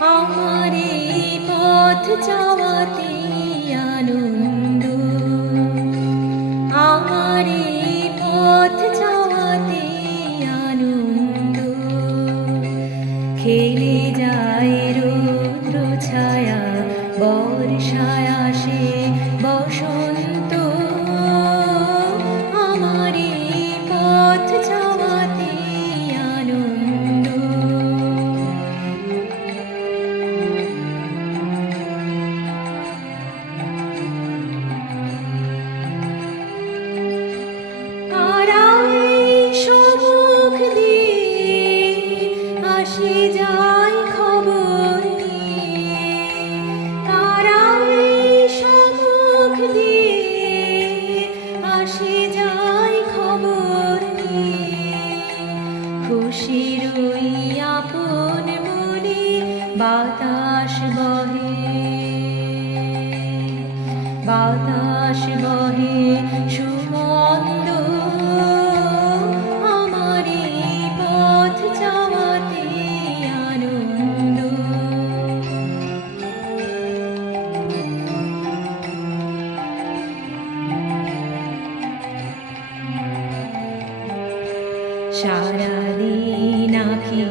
আমার এই পথ চাওয়াতে আনন্দ, আমার এই পথ চাওয়াতে আনন্দ। খেলে যায় রৌদ্র ছায়া, বর্ষায় আসে বসন্ত। আমার এই পথ চাওয়াতে আনন্দ। কারা এই সম্মুখ দিয়ে আসে যায় খবর নিয়ে, কারা এই সম্মুখ দিয়ে আসে যায় খবর নিয়ে। খুশির ওই আপন মনে বাতাস বহে, বাতাস বহে সুমন্দ। আমার এই পথ চাওয়াতে আনন্দ। সারাদিন আঁখি